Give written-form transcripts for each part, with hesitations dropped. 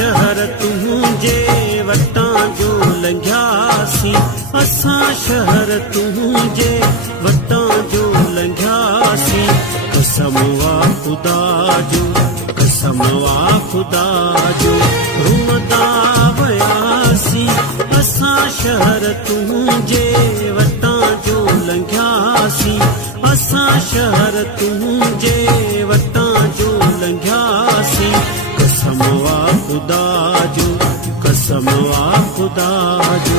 शहर तुंहिंजे वटां जो लंघियासीं, असां शहर तुंहिंजे वटां जो लंघियासीं। कसम वा ख़ुदा जो, कसम वा ख़ुदा जो, रुअंदा वियासीं। असां शहर तुंहिंजे वटां जो लंघियासीं, असां शहर तुंहिंजे वटां जो लंघियासीं। कसम वा ख़ुदा जो, कसम वा ख़ुदा जो,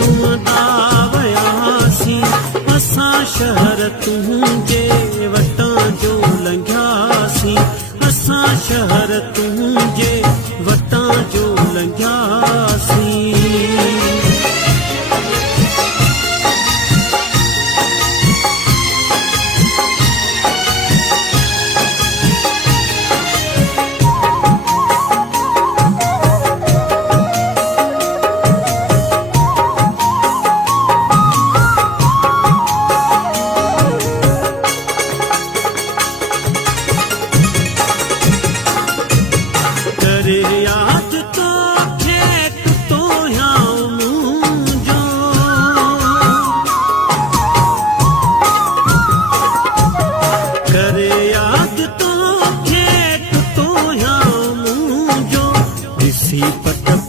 रुअंदा वियासीं। असां शहर तुंहिंजे वटां जो लंघियासीं, असां शहर तुंहिंजे वटां जो लंघियासीं।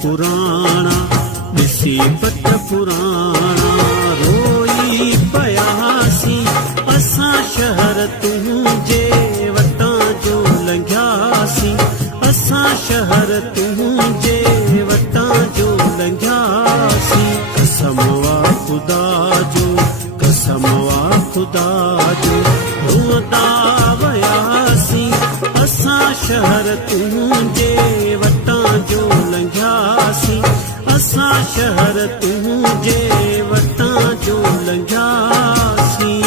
पुराणा ॾिसी पट पुराणा रोई पयासीं। असां शहर तुंहिंजे वटां जो लंघियासीं, असां शहर तुंहिंजे वटां जो लंघियासीं। कसम वा ख़ुदा जो, कसम वा ख़ुदा जो, रुअंदा वियासीं। असां शहर तुंहिंजे वटां जो लंघियासीं, असां शहर तुंहिंजे वटां जो लंघियासीं।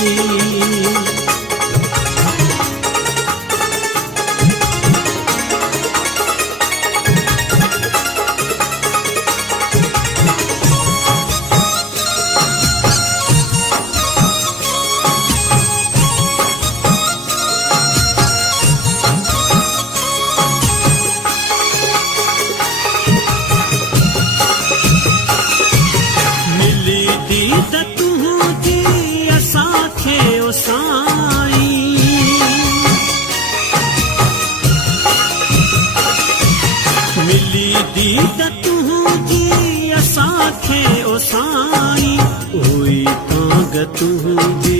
मिली दीद तुंहिंजी असांखे ओ साईं, हुई तांग तुंहिंजी,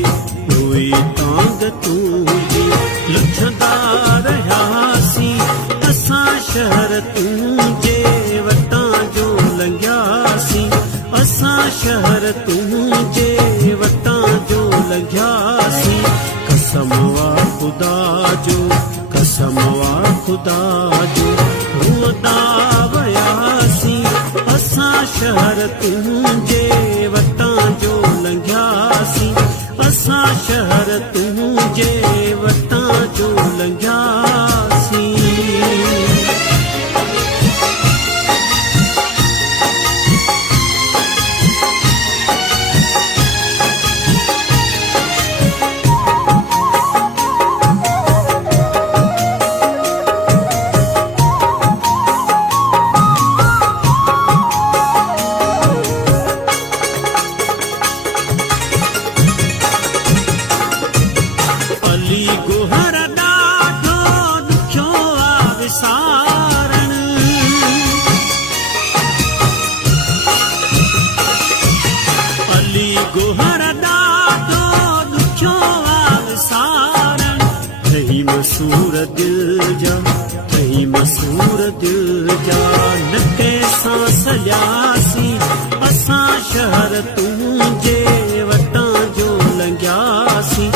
हुई तांग तुंहिंजी, लुथंदा रहियासीं। असां शहर तुंहिंजे वटां जो लंघियासीं, असां शहर तुंहिंजे वटां जो लंघियासीं। कसम वा ख़ुदा जो, कसम वा ख़ुदा जो, रुअंदा वियासीं। असां शहर तुंहिंजे वटां जो लंघियासीं, असां शहर तुंहिंजे वटां जो लंघियासीं। मसूर दिल जा, कहीं मसूर दिल जा, नके सां सॼासीं। असां शहर तुंहिंजे वटां जो लंघियासीं,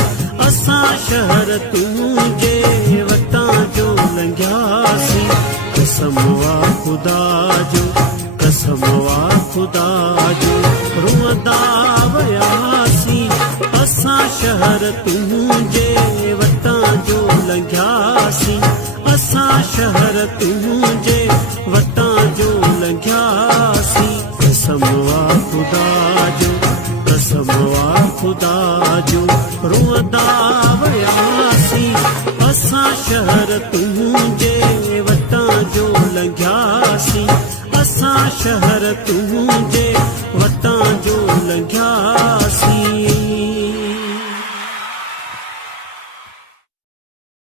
असां शहर तुंहिंजे वटां जो लंघियासीं। कसम वा ख़ुदा जो, कसम वा ख़ुदा जो, रुअंदा वियासीं। असां शहर तुंहिंजे वटां जो लंघियासीं, असां शहर तुंहिंजे वटां जो लंघियासीं। कसम वा ख़ुदा जो, कसम वा ख़ुदा जो, रुअंदा वियासीं। असां शहर तुंहिंजे वटां जो लंघियासीं, सी असां शहर तूं जे वटां जो लंघिया सी